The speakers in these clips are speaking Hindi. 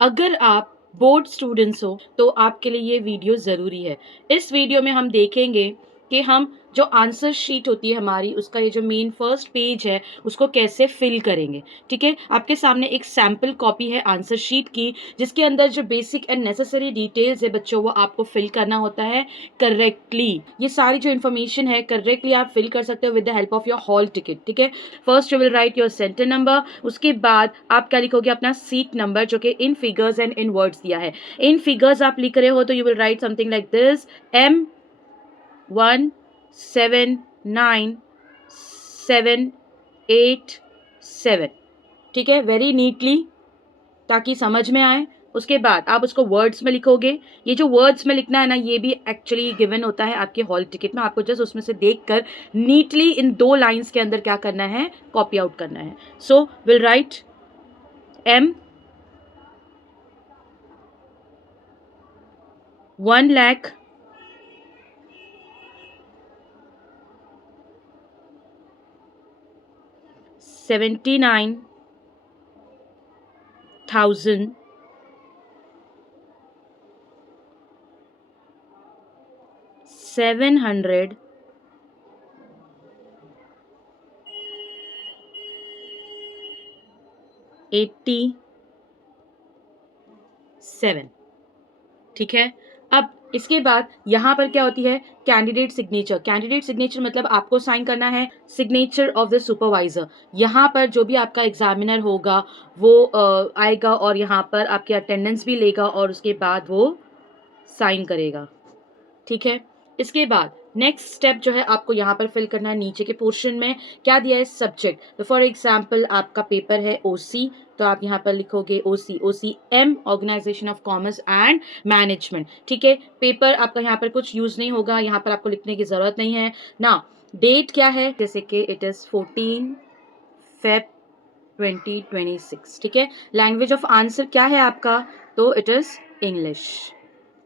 अगर आप बोर्ड स्टूडेंट्स हो तो आपके लिए ये वीडियो ज़रूरी है। इस वीडियो में हम देखेंगे कि हम जो आंसर शीट होती है हमारी, उसका ये जो मेन फर्स्ट पेज है उसको कैसे फिल करेंगे। ठीक है, आपके सामने एक सैम्पल कॉपी है आंसर शीट की, जिसके अंदर जो बेसिक एंड नेसेसरी डिटेल्स है बच्चों, वो आपको फिल करना होता है करेक्टली। ये सारी जो इन्फॉर्मेशन है करेक्टली आप फिल कर सकते हो with the help of your hall ticket. ठीक है, first you will write your centre number, उसके बाद आप क्या लिखोगे, अपना सीट नंबर, जो कि इन फिगर्स एंड इन वर्ड्स दिया है। इन फिगर्स आप लिख रहे हो तो you will write something like this, M1797787। ठीक है, वेरी नीटली, ताकि समझ में आए। उसके बाद आप उसको वर्ड्स में लिखोगे। ये जो वर्ड्स में लिखना है ना, ये भी एक्चुअली गिवन होता है आपके हॉल टिकट में। आपको जस्ट उसमें से देखकर नीटली इन 2 लाइंस के अंदर क्या करना है, कॉपी आउट करना है। So will write M 1,00,000 79,780 7। ठीक है, अब इसके बाद यहाँ पर क्या होती है, कैंडिडेट सिग्नेचर। कैंडिडेट सिग्नेचर मतलब आपको साइन करना है सिग्नेचर ऑफ द सुपरवाइजर। यहाँ पर जो भी आपका एग्जामिनर होगा वो आएगा और यहाँ पर आपकी अटेंडेंस भी लेगा और उसके बाद वो साइन करेगा। ठीक है, इसके बाद नेक्स्ट स्टेप जो है आपको यहाँ पर फिल करना है। नीचे के पोर्शन में क्या दिया है, सब्जेक्ट। तो फॉर एग्जाम्पल आपका पेपर है ओसी, तो आप यहाँ पर लिखोगे O C M, organisation of commerce and management. ठीक है, पेपर आपका यहाँ पर कुछ यूज नहीं होगा, यहाँ पर आपको लिखने की जरूरत नहीं है ना। डेट क्या है, जैसे कि इट इज 14 Feb 2026। ठीक है, लैंग्वेज ऑफ आंसर क्या है आपका, तो इट इज इंग्लिश।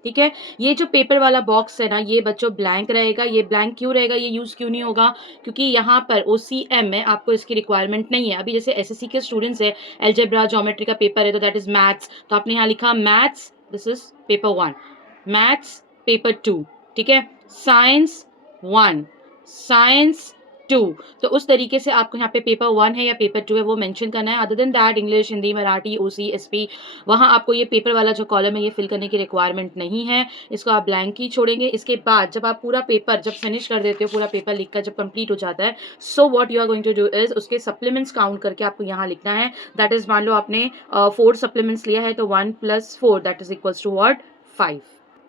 ठीक है, ये जो पेपर वाला बॉक्स है ना, ये बच्चों ब्लैंक रहेगा। ये ब्लैंक क्यों रहेगा, ये यूज़ क्यों नहीं होगा, क्योंकि यहाँ पर OCM में आपको इसकी रिक्वायरमेंट नहीं है। अभी जैसे SSC के स्टूडेंट्स है, अलजेब्रा ज्योमेट्री का पेपर है, तो दैट इज मैथ्स, तो आपने यहाँ लिखा maths, this is paper 1, maths paper 2। ठीक है, साइंस 1, साइंस 2। तो उस तरीके से आपको यहाँ पे पेपर 1 है या पेपर 2 है वो मेंशन करना है। Other than that English, Hindi, Marathi, OC, SP, वहाँ आपको ये पेपर वाला जो कॉलम है ये फिल करने की रिक्वायरमेंट नहीं है, इसको आप ब्लैंक ही छोड़ेंगे। इसके बाद जब आप पूरा पेपर जब फिनिश कर देते हो, पूरा पेपर लिखकर जब कंप्लीट हो जाता है, so what you are going to do is उसके सप्लीमेंट्स काउंट करके आपको यहाँ लिखना है। दैट इज, मान लो आपने 4 सप्लीमेंट्स लिया है तो 1 + 4 that is equals to what, 5।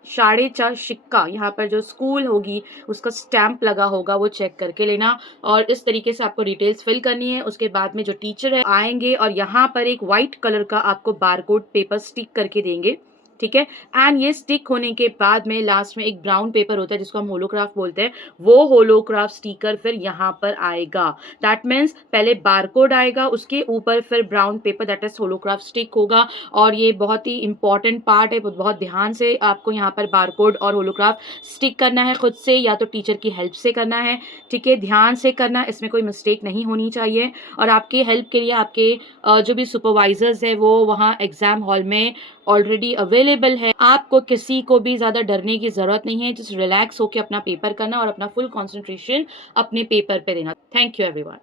4.5 सिक्का, यहाँ पर जो स्कूल होगी उसका स्टैंप लगा होगा वो चेक करके लेना। और इस तरीके से आपको डिटेल्स फिल करनी है। उसके बाद में जो टीचर है आएंगे और यहाँ पर एक वाइट कलर का आपको बारकोड पेपर स्टिक करके देंगे। ठीक है, एंड ये स्टिक होने के बाद में लास्ट में एक ब्राउन पेपर होता है जिसको हम होलोग्राफ बोलते हैं, वो होलोग्राफ स्टिकर फिर यहाँ पर आएगा। दैट मीन्स पहले बारकोड आएगा, उसके ऊपर फिर brown paper that is holograph stick होगा। और ये बहुत ही इंपॉर्टेंट पार्ट है, बहुत ध्यान से आपको यहाँ पर बारकोड और होलोग्राफ स्टिक करना है, खुद से या तो टीचर की हेल्प से करना है। ठीक है, ध्यान से करना, इसमें कोई मिस्टेक नहीं होनी चाहिए। और आपके हेल्प के लिए आपके जो भी सुपरवाइजर्स है वो वहाँ एग्जाम हॉल में ऑलरेडी अवेलेबल है। आपको किसी को भी ज़्यादा डरने की ज़रूरत नहीं है, जस्ट रिलैक्स होकर अपना पेपर करना और अपना फुल कंसंट्रेशन अपने पेपर पे देना। Thank you everyone.